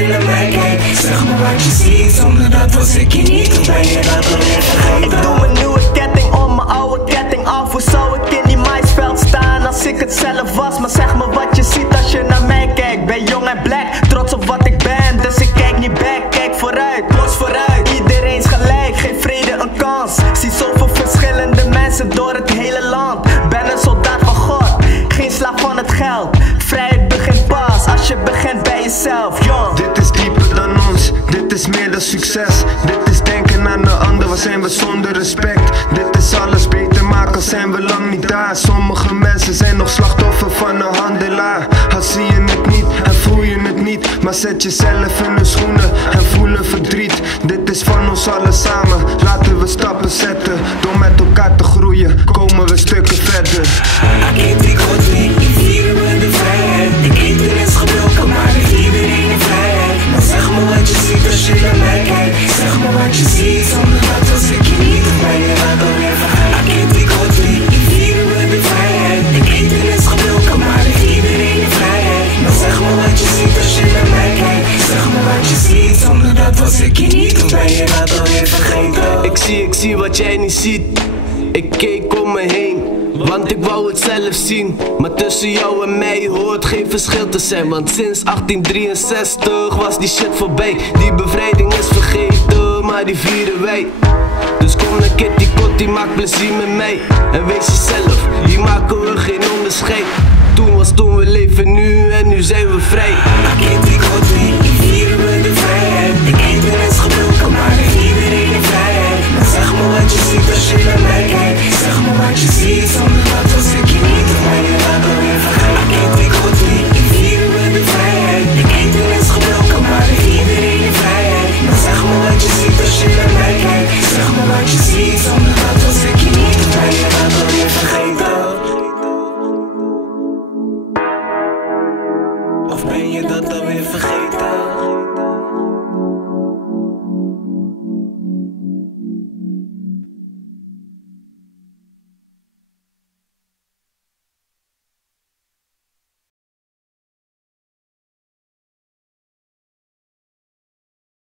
je naar mij kijkt. Zeg me wat je ziet, zonder dat was ik hier niet. Of ben je dat alweer vergeten? Ik doe mijn nieuwe ketting om, mijn oude ketting af. Hoe zou ik in die maisveld staan als ik het zelf was? Maar zeg me wat je ziet als je naar mij kijkt. Ben jong en black, trots op wat ik ben. Dus ik kijk niet back, kijk vooruit, los vooruit. Iedereen's gelijk, geef vrede een kans. Zie zoveel verschillende mensen door het hele land. Ben een soldaat van God, geen slaaf van het geld. Vrijheid begint pas als je begint bij jezelf, jong. Dit is dieper dan ons, dit is meer dan succes. Dit is denken aan de ander, waar zijn we zonder respect? Dit is alles beter maken, al zijn we lang niet daar. Sommige mensen zijn nog slachtoffer van een handelaar. Al zie je het niet en voel je het niet, maar zet jezelf in de schoenen en voel een verdriet. Dit is van ons allen samen, laten we stappen zetten. Door met elkaar te groeien, komen we stukken verder. Ik God niet, vieren we de vrijheid. De keten is gebroken, maar heeft iedereen een vrijheid. Maar zeg me wat je ziet als je naar mij kijkt. Zeg me wat je ziet, zonder dat was ik hier niet. Of ben je dat alweer vergeten? Ik God niet, vieren we de vrijheid. De keten is gebroken, maar heeft iedereen een vrijheid. Maar zeg me wat je ziet als je naar mij kijkt. Zeg me wat je ziet, zonder dat was ik hier niet. Of ben je dat alweer vergeten? Ik zie wat jij niet ziet. Ik keek om me heen, want ik wou het zelf zien. Maar tussen jou en mij hoort geen verschil te zijn. Want sinds 1863 was die shit voorbij. Die bevrijding is vergeten, maar die vieren wij. Dus kom naar Kitty Kotti, maak plezier met mij. En wees jezelf, hier maken we geen onderscheid. Toen was toen, we leven nu en nu zijn we vrij. Ik God niet, vieren we de vrijheid. De keten is gebroken, maar heeft iedereen een vrijheid. Maar zeg me wat je ziet als je naar mij kijkt. Zeg me wat je ziet, zonder dat was ik hier niet. Of ben je dat alweer vergeten? Ik God niet, vieren we de vrijheid. De keten is gebroken, maar heeft iedereen een vrijheid. Maar zeg me wat je ziet als je naar mij kijkt. Zeg me wat je ziet, zonder